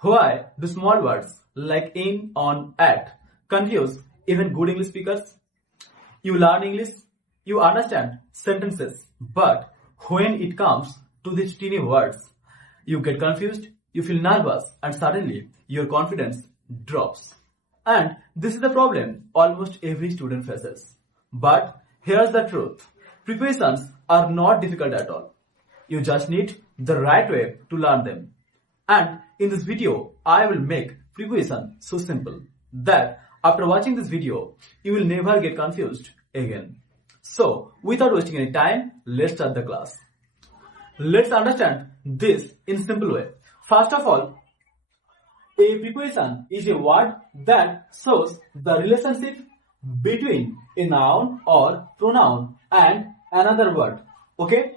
Why do small words like in, on, at confuse even good English speakers? You learn English, you understand sentences, but when it comes to these teeny words, you get confused, you feel nervous, and suddenly your confidence drops. And this is the problem almost every student faces. But here's the truth. Prepositions are not difficult at all. You just need the right way to learn them. And in this video, I will make preposition so simple that after watching this video, you will never get confused again. So, without wasting any time, let's start the class. Let's understand this in simple way. First of all, a preposition is a word that shows the relationship between a noun or pronoun and another word. Okay?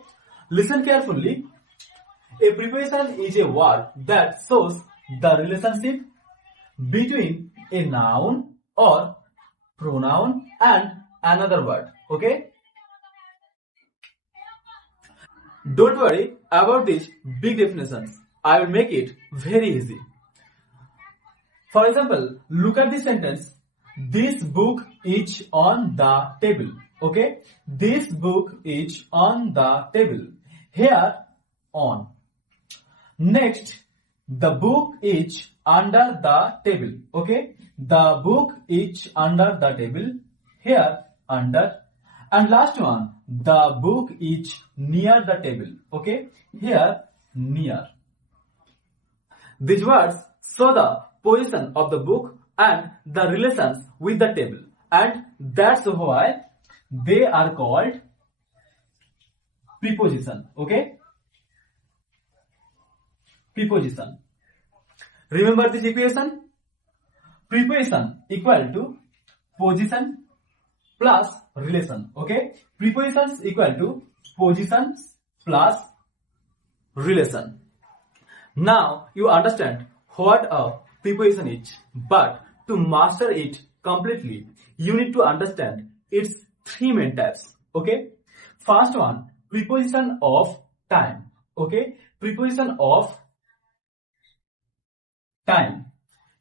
Listen carefully. A preposition is a word that shows the relationship between a noun or pronoun and another word. Okay? Don't worry about these big definitions. I will make it very easy. For example, look at this sentence. This book is on the table. Okay? This book is on the table. Here, on. Next, the book is under the table. Okay? The book is under the table. Here, under. And last one, the book is near the table. Okay? Here, near. These words show the position of the book and the relations with the table. And that's why they are called preposition. Okay? Preposition. Remember this equation? Preposition equal to position plus relation. Okay? Prepositions equal to positions plus relation. Now you understand what a preposition is, but to master it completely, you need to understand its three main types. Okay? First one, preposition of time. Okay? Preposition of time.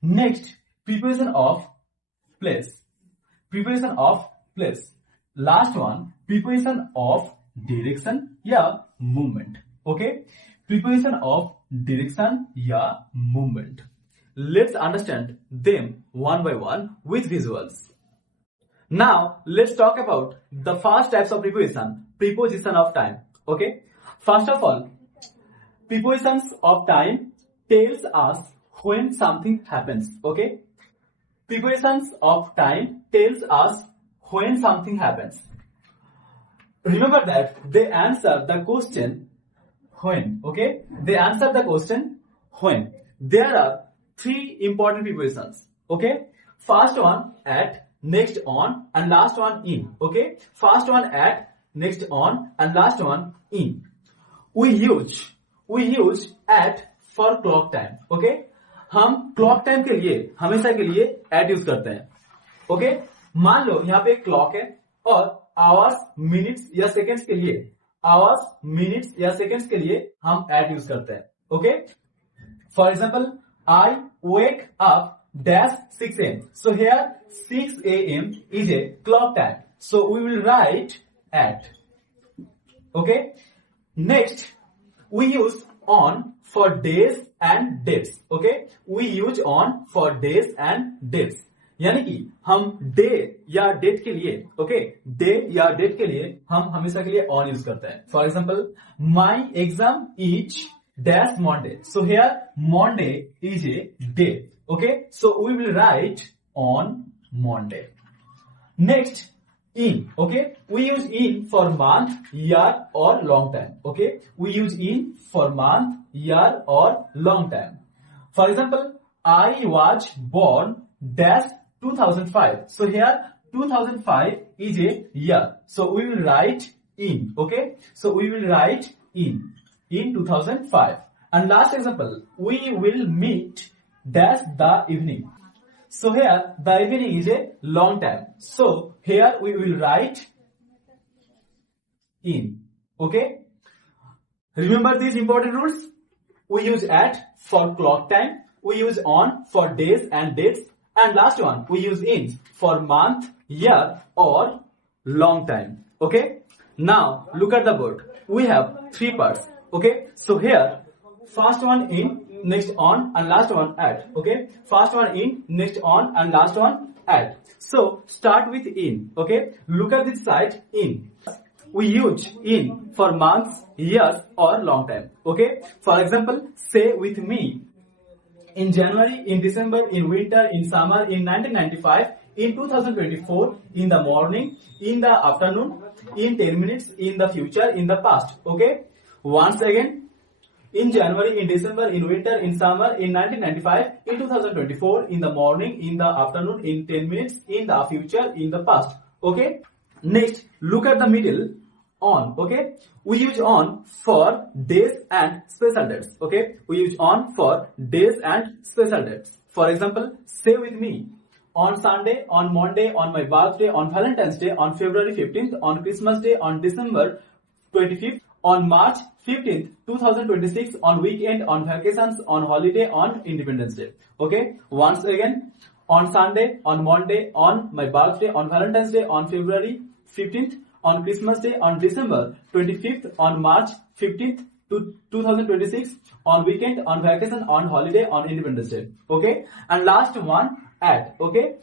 Next, preposition of place. Preposition of place. Last one, preposition of direction या movement. Okay? Preposition of direction या movement. Let's understand them one by one with visuals. Now, let's talk about the first types of preposition, preposition of time. Okay? First of all, prepositions of time tells us when something happens. Okay? Prepositions of time tells us when something happens. Remember that they answer the question when. Okay? They answer the question when. There are three important prepositions. Okay? First one at, next on, and last one in. Okay? First one at, next on, and last one in. We use at for clock time. Okay? हम clock time के लिए हमेशा के लिए eight use करते हैं. Okay? मान लो यहाँ पे क्लॉक है और आवर्स मिनट्स या सेकंड्स के लिए हम एट यूज करते हैं. Okay? For example, I wake up dash 6 a.m. So here 6 a.m. is a clock time. So we will write at. Okay? Next, we use on for days and dates. Okay? We use on for days and dates. यानी कि हम day या date के लिए, okay, day या date के लिए हम हमेशा के लिए ऑन यूज करते हैं. For example, my exam is dash Monday. So here Monday is a day. Okay, so we will write on Monday. Next, in. Okay, we use in for month, year or long time. Okay, we use in for month, year or long time. For example, I was born dash 2005. So here 2005 is a year. So we will write in. Okay, so we will write in 2005. And last example, we will meet dash the evening. So here the evening is a long time. So here we will write in. Okay? Remember these important rules. We use at for clock time. we use on for days and dates, and last one we use in for month, year or long time. Okay, now look at the board. We have three parts. Okay, so here first one in, next on, and last one at. Okay, first one in, next on, and last one at. So start with in. Okay, look at this side, in. We use in for months, years or long time. Okay, for example, say with me, in January, in December, in winter, in summer, in 1995, in 2024, in the morning, in the afternoon, in 10 minutes, in the future, in the past. Okay, once again, in January, in December, in winter, in summer, in 1995, in 2024, in the morning, in the afternoon, in 10 minutes, in the future, in the past. Okay, next look at the middle, on. Okay, we use on for days and special dates. Okay, we use on for days and special dates. For example, say with me, on Sunday, on Monday, on my birthday, on Valentine's Day, on February 15th, on Christmas Day, on December 25th, on March 15th, 2026, on weekend, on vacations, on holiday, on Independence Day. Okay, once again, on Sunday, on Monday, on my birthday, on Valentine's Day, on February 15th, on Christmas Day, on December 25th, on March 15th, 2026, on weekend, on vacation, on holiday, on Independence Day. Okay, and last one, at. Okay,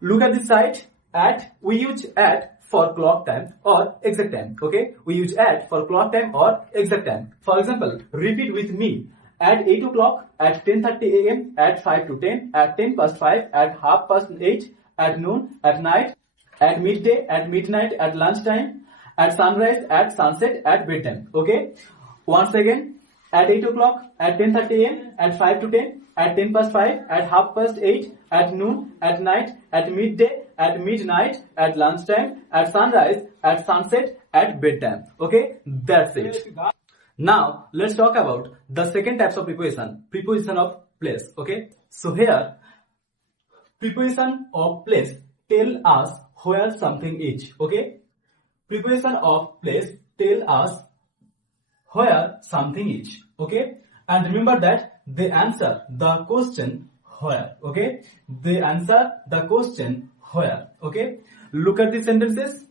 look at this side, at. We use at for clock time or exact time. Okay, we use at for clock time or exact time. For example, repeat with me, at 8 o'clock, at 10:30 a.m., at 5 to 10, at 10 past 5, at half past 8, at noon, at night, at midday, at midnight, at lunchtime, at sunrise, at sunset, at bedtime. Okay, once again, at 8 o'clock, at 10:30 a.m., at 5 to 10, at 10 past 5, at half past 8, at noon, at night, at midday, at midnight, at lunchtime, at sunrise, at sunset, at bedtime. Okay, that's it. Now let's talk about the second types of preposition, preposition of place. Okay, so here preposition of place tell us where something is. Okay, preposition of place tell us where something is. Okay, and remember that they answer the question where. Okay, they answer the question where. Okay, look at the sentences.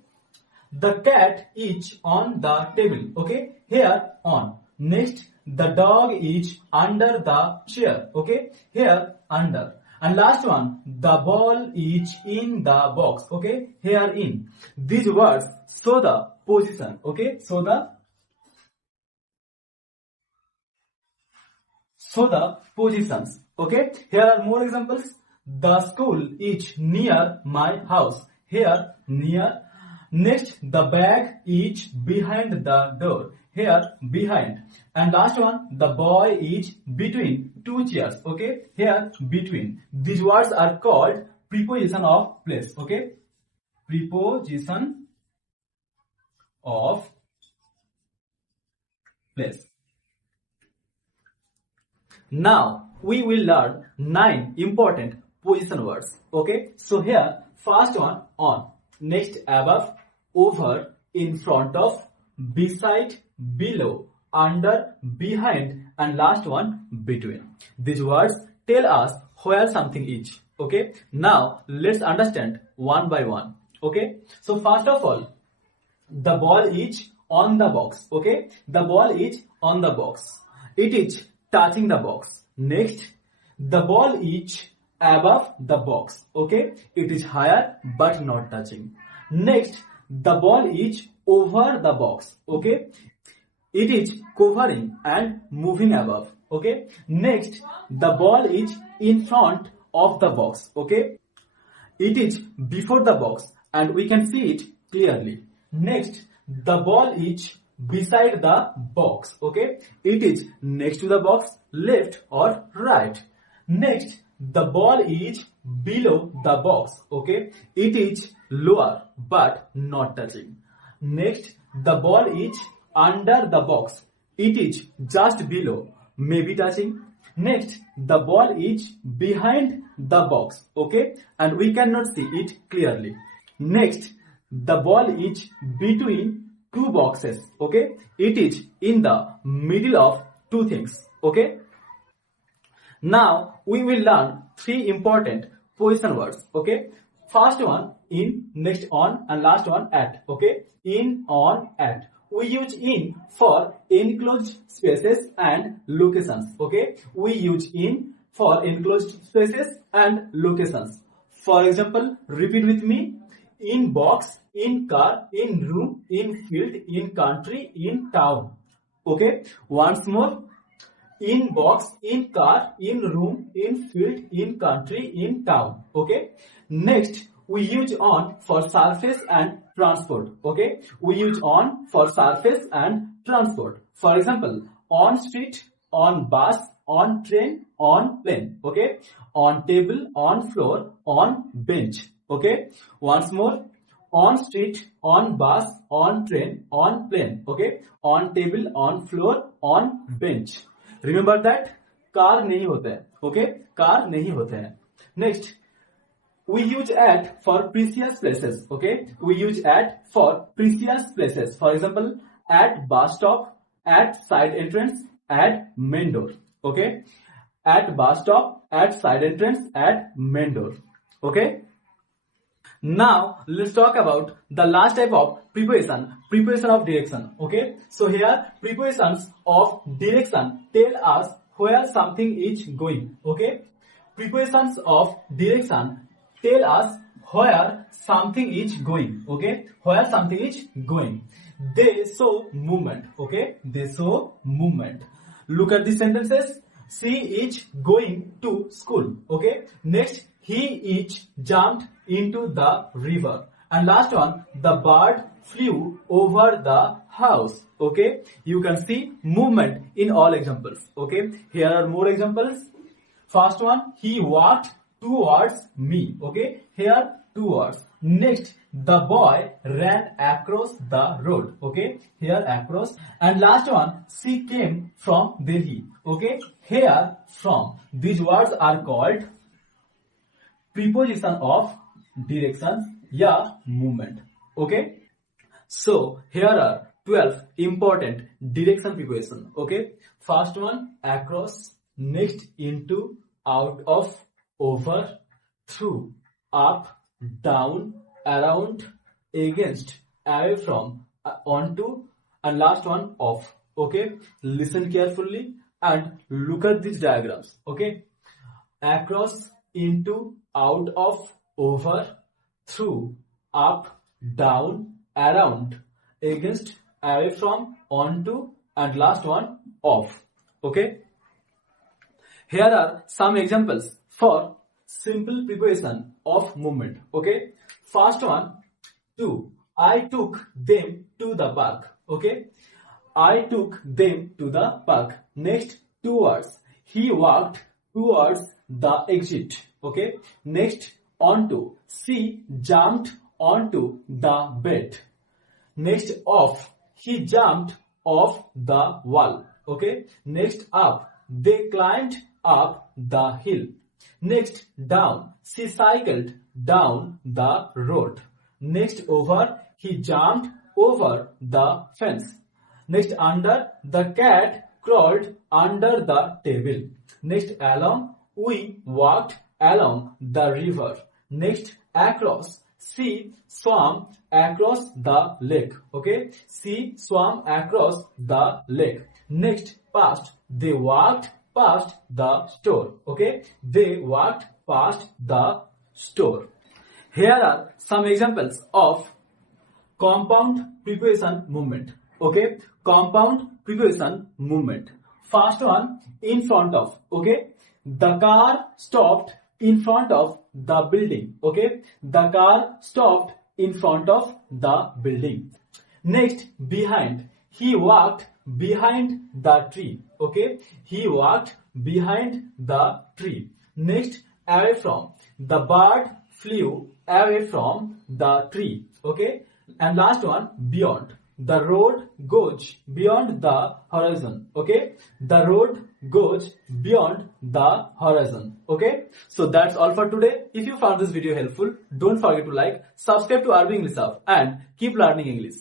The cat is on the table. Okay, here on. Next, the dog is under the chair. Okay, here under. And last one, the ball is in the box. Okay, here in. These words show the position. Okay, show the positions. Okay, here are more examples. The school is near my house. Here, near. Next, the bag is behind the door. Here, behind. And last one, the boy is between two chairs. Okay, here, between. These words are called preposition of place. Okay, preposition of place. Now, we will learn 9 important position words. Okay, so here, first one, on. Next, above, over, in front of, beside, below, under, behind, and last one, between. These words tell us where something is. Okay, now let's understand one by one. Okay, so first of all, the ball is on the box. Okay, the ball is on the box. It is touching the box. Next, the ball is above the box. Okay, it is higher but not touching. Next, the ball is over the box. Okay, it is covering and moving above. Okay, next, the ball is in front of the box. Okay, it is before the box and we can see it clearly. Next, the ball is beside the box. Okay, it is next to the box, left or right. Next, the ball is below the box. Okay, it is lower but not touching. Next, the ball is under the box. It is just below, maybe touching. Next, the ball is behind the box. Okay, and we cannot see it clearly. Next, the ball is between two boxes. Okay, it is in the middle of two things. Okay, Now we will learn three important position words. Okay. First one in, next on, and last one at. Okay. In, on, at. We use in for enclosed spaces and locations. Okay. We use in for enclosed spaces and locations. For example, repeat with me. In box, in car, in room, in field, in country, in town. Okay. Once more. In box, in car, in room, in field, in country, in town. Okay. Next, we use on for surface and transport. Okay. We use on for surface and transport. For example, on street, on bus, on train, on plane. Okay. On table, on floor, on bench. Okay. Once more. On street, on bus, on train, on plane. Okay. On table, on floor, on bench. Remember that car नहीं होता है. Okay. Car नहीं होता है. Next, we use at for precious places. Okay. We use at for precious places. For example, at bus stop, at side entrance, at main door. Okay. At bus stop, at side entrance, at main door. Okay. Now let's talk about the last type of preposition, preposition of direction. Okay. So here prepositions of direction tell us where something is going. Okay. Prepositions of direction tell us where something is going. Okay. Where something is going. They show movement. Okay. They show movement. Look at the sentences. She is going to school. Okay. Next, he is jumped into the river. And last one, the bird flew over the house. Okay. You can see movement in all examples. Okay. Here are more examples. First one, he walked towards me. Okay. Here, towards. Next, the boy ran across the road. Okay. Here, across. And last one, she came from Delhi. Okay. Here, from. These words are called preposition of direction या movement. Okay. So here are 12 important direction preposition. Okay. First one, across. Next, into, out of, over, through, up, down, around, against, away from, onto, and last one, off. Okay. Listen carefully and look at these diagrams. Okay. Across, into, out of, over, through, up, down, around, against, away from, onto, and last one, off. Okay. Here are some examples for simple preposition of movement. Okay. First one, to. I took them to the park. Okay. I took them to the park. Next, towards. He walked towards the exit. Okay. Next, onto. She jumped onto the bed. Next, off. He jumped off the wall. Okay. Next, up. They climbed up the hill. Next, down. She cycled down the road. Next, over. He jumped over the fence. Next, under. The cat crawled under the table. Next, along. We walked along the river. Next, across. She swam across the lake. Okay. She swam across the lake. Next, past. They walked past the store. Okay. They walked past the store. Here are some examples of compound preposition movement. Okay. Compound preposition movement. First one, in front of. Okay. The car stopped in front of the building. Okay. The car stopped in front of the building. Next, behind. He walked behind the tree. Okay. He walked behind the tree. Next, away from. The bird flew away from the tree. Okay. And last one, beyond. The road goes beyond the horizon. Okay. The road goes beyond the horizon. Okay. So that's all for today. If you found this video helpful, don't forget to like, subscribe to RBEnglishHub and keep learning English.